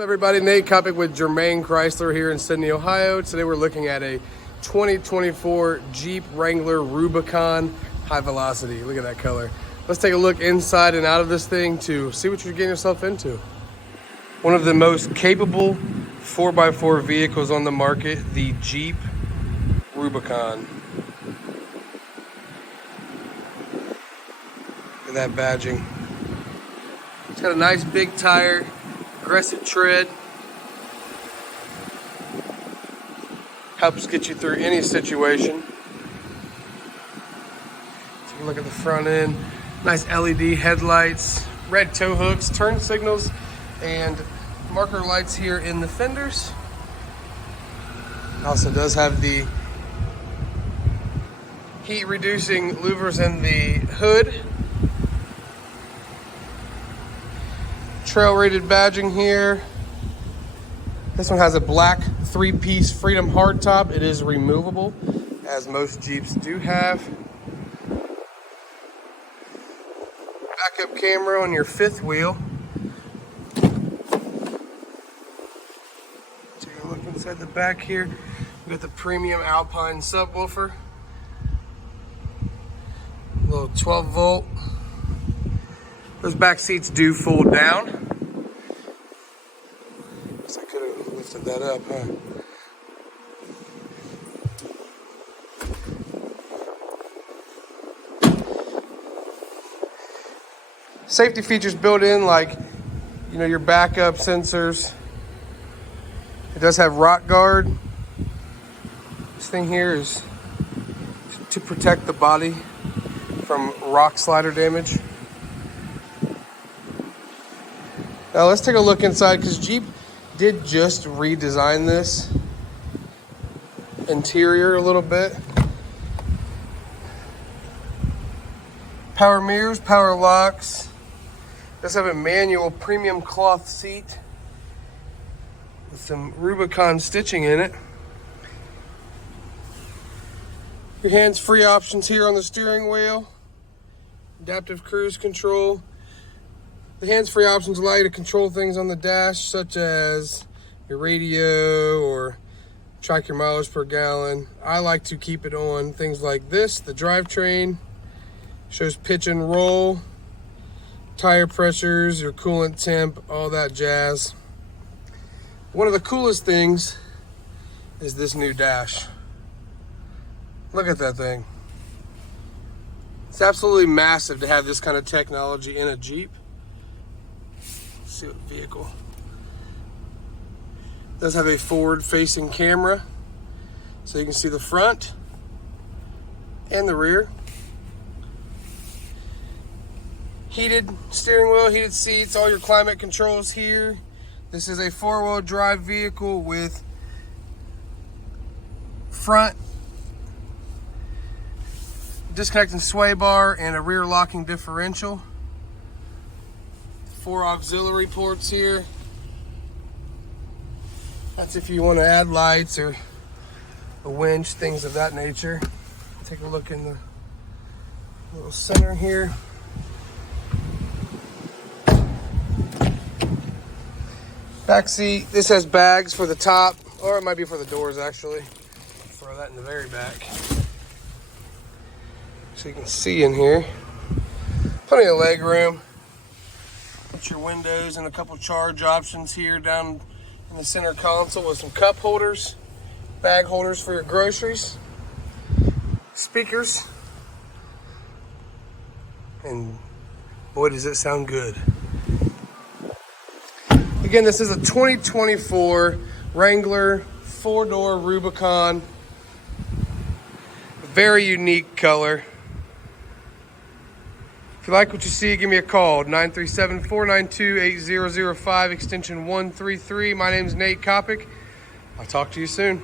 Hello everybody, Nate Kopic with Germain Chrysler here in Sydney, Ohio. Today we're looking at a 2024 Jeep Wrangler Rubicon high velocity. Look at that color. Let's take a look inside and out of this thing to see what you're getting yourself into. One of the most capable 4x4 vehicles on the market, the Jeep Rubicon. Look at that badging. It's got a nice big tire, aggressive tread. Helps get you through any situation. Take a look at the front end. Nice LED headlights, red tow hooks, turn signals, and marker lights here in the fenders. It also does have the heat reducing louvers in the hood. Trail rated badging here. This one has a black 3-piece Freedom hardtop. It is removable, as most Jeeps do have. Backup camera on your fifth wheel. Take a look inside the back here. We got the premium Alpine subwoofer. A little 12 volt. Those back seats do fold down. Guess I could have lifted that up, huh? Safety features built in, like, your backup sensors. It does have rock guard. This thing here is to protect the body from rock slider damage. Now let's take a look inside, because Jeep did just redesign this interior a little bit. Power mirrors, power locks. Does have a manual premium cloth seat with some Rubicon stitching in it. Your hands-free options here on the steering wheel. Adaptive cruise control. The hands-free options allow you to control things on the dash, such as your radio or track your mileage per gallon. I like to keep it on things like this. The drivetrain shows pitch and roll, tire pressures, your coolant temp, all that jazz. One of the coolest things is this new dash. Look at that thing. It's absolutely massive to have this kind of technology in a Jeep. Let's see what vehicle. It does have a forward-facing camera, so you can see the front and the rear. Heated steering wheel, heated seats, all your climate controls here. This is a 4-wheel drive vehicle with front disconnect and sway bar and a rear locking differential. 4 auxiliary ports here. That's if you want to add lights or a winch, things of that nature. Take a look in the little center here. Back seat, this has bags for the top, or it might be for the doors actually. Throw that in the very back. So you can see in here. Plenty of leg room. Put your windows and a couple charge options here down in the center console with some cup holders, bag holders for your groceries, speakers, and boy does it sound good. Again, this is a 2024 Wrangler 4-door Rubicon. Very unique color. If you like what you see, give me a call, 937-492-8005, extension 133. My name's Nate Kopic. I'll talk to you soon.